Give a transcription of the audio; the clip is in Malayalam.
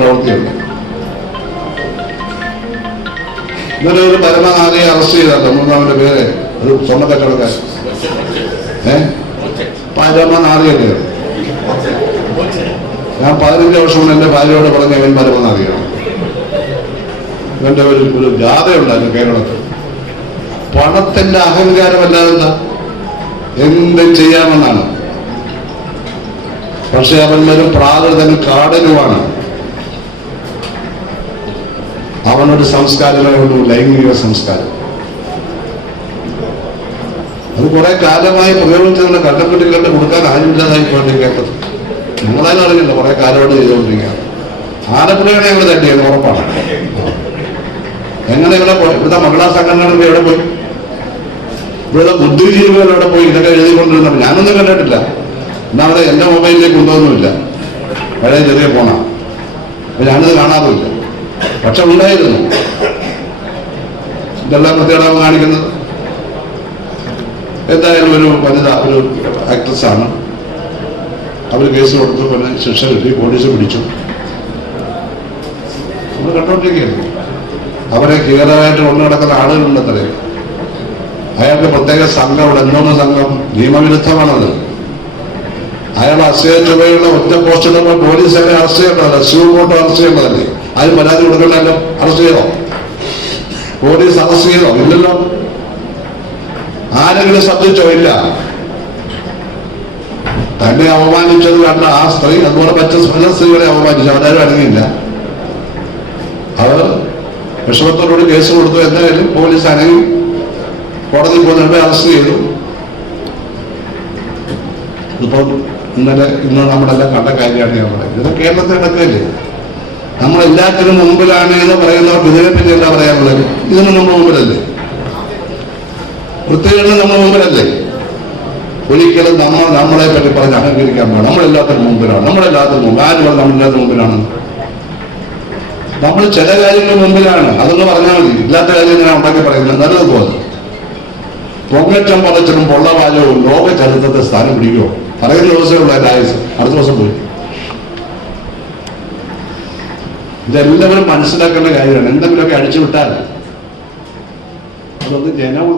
പ്രവൃത്തിയുണ്ട്. ഇന്നലെ ഒരു പരമനാഥയെ അറസ്റ്റ് ചെയ്താൽ മൂന്നാമന്റെ പേര് ഒരു സ്വർണ്ണ കച്ചവടക്കാരൻ പരമനാഥിയല്ലേ. ഞാൻ 15 വർഷം കൊണ്ട് എന്റെ ഭാര്യയോട് പറഞ്ഞ ഇവൻ പരമനാഥിയാണ്. ഇവന്റെ ഒരു ജാഥയുണ്ടായിരുന്നു കേരളത്തിൽ. പണത്തിന്റെ അഹങ്കാരമല്ലാതെന്താ എന്ത് ചെയ്യാമെന്നാണ്. പക്ഷെ അവൻ ഒരു പ്രാകൃതനും കാടനുമാണ്. അവനൊരു സംസ്കാരമേ ഉള്ളൂ, ലൈംഗിക സംസ്കാരം. അത് കുറെ കാലമായി പ്രയോഗിച്ചതിന്റെ കട്ടപ്പെട്ടികളുടെ കൊടുക്കാൻ ആരുമില്ലാതായി പോയിട്ടിരിക്കേണ്ടത്. നിങ്ങളാരും അറിയില്ല, കുറെ കാലമായിട്ട് ചെയ്തുകൊണ്ടിരിക്കുകയാണ്. ആലപ്പുഴയാണ് ഞങ്ങൾ തട്ടിയത് ഉറപ്പാണ്. എങ്ങനെ ഇവിടെ പോയി? ഇവിടുത്തെ മഹിളാ സംഘടനകളൊക്കെ എവിടെ പോയി? ഇവിടുത്തെ ബുദ്ധിജീവികൾ എവിടെ പോയി? ഇതൊക്കെ എഴുതിക്കൊണ്ടിരുന്നപ്പോൾ ഞാനൊന്നും കണ്ടിട്ടില്ല. എന്നാ അവിടെ എന്റെ മൊബൈലിലേക്ക് കൊണ്ടുവന്നുമില്ല. പഴയ ചെറിയ ഫോണാണ്. അപ്പൊ ഞാനിത് കാണാറുമില്ല. പക്ഷെ ഉണ്ടായിരുന്നു. ഇതെല്ലാം പ്രത്യേകം കാണിക്കുന്നത്. എന്തായാലും ഒരു വനിത, ഒരു ആക്ട്രസ് ആണ്. അവർ കേസ് കൊടുത്തു, പിന്നെ ശിക്ഷ കിട്ടി, പോലീസ് പിടിച്ചു. നമ്മൾ കണ്ടോണ്ടിരിക്കുകയായിരുന്നു. അവരെ ക്ലിയറായിട്ട് കൊണ്ടു നടക്കുന്ന ആളുകളുണ്ടത്രേ. അയാൾക്ക് പ്രത്യേക സംഘം, അന്വേഷണ സംഘം, നിയമവിരുദ്ധമാണത്. അയാൾ അസഹ്യ ചുവയുള്ള ഒറ്റ പോസ്റ്റിടുമ്പോൾ പോലീസ് അയാളെ അറസ്റ്റ് ചെയ്യേണ്ടതല്ല, കോർട്ട് അറസ്റ്റ് ചെയ്യേണ്ടതല്ലേ? ആരും പരാതി കൊടുക്കണമല്ലോ. അറസ്റ്റ് ചെയ്തോ? പോലീസ് അറസ്റ്റ് ചെയ്തോ? ഇല്ലല്ലോ. ആരെങ്കിലും ശ്രദ്ധിച്ചോ? ഇല്ല. തന്നെ അവമാനിച്ചത് കണ്ട ആ സ്ത്രീ, അതുപോലെ മറ്റു പല സ്ത്രീകളെ അവമാനിച്ചു. അവരാരും അടങ്ങിയില്ല. അവർ വിഷമത്തോടുകൂടി കേസ് കൊടുത്തു. എന്തായാലും പോലീസ് അനങ്ങി കോടതി പോകുന്നവരെ അറസ്റ്റ് ചെയ്തു. ഇതിപ്പോൾ ഇന്ന് നമ്മളെല്ലാം കണ്ട കാര്യമാണ് ഞാൻ പറയുന്നത്. ഇത് കേരളത്തിൽ നടക്കുകയല്ലേ? നമ്മളെല്ലാത്തിനും മുമ്പിലാണ് എന്ന് പറയുന്നവർക്ക് ഇതിനെപ്പറ്റി എന്താ പറയാനുള്ളത്? ഇതിന് നമ്മൾ മുമ്പിലല്ലേ? വൃത്തികളിൽ നമ്മൾ മുമ്പിലല്ലേ? ഒരിക്കലും നമ്മളെ പറ്റി പറഞ്ഞ് അഹങ്കരിക്കാൻ പാടില്ല. നമ്മളെല്ലാത്തിനും മുമ്പിലാണ്. നമ്മളെല്ലാത്തിനും മുമ്പ് ആര് പറഞ്ഞാൽ നമ്മളെല്ലാത്തിനും മുമ്പിലാണ്? നമ്മൾ ചില കാര്യങ്ങൾ മുമ്പിലാണ്. അതൊന്ന് പറഞ്ഞാൽ മതി. ഇല്ലാത്ത കാര്യം ഞാൻ ഉണ്ടാക്കി പറയുന്നത് നല്ലത് തോന്നുന്നു. പൊങ്ങച്ചം പറച്ചിലും പൊള്ളവാചവും ലോക ചരിത്രത്തെ സ്ഥാനം പിടിക്കുമോ? പറയുന്ന ദിവസമുള്ള ആയുസ് അടുത്ത ദിവസം പോയി. ഇതെല്ലാവരും മനസ്സിലാക്കേണ്ട കാര്യമാണ്. എന്തെങ്കിലുമൊക്കെ അടിച്ചു വിട്ടാൽ അതൊന്ന് ജനം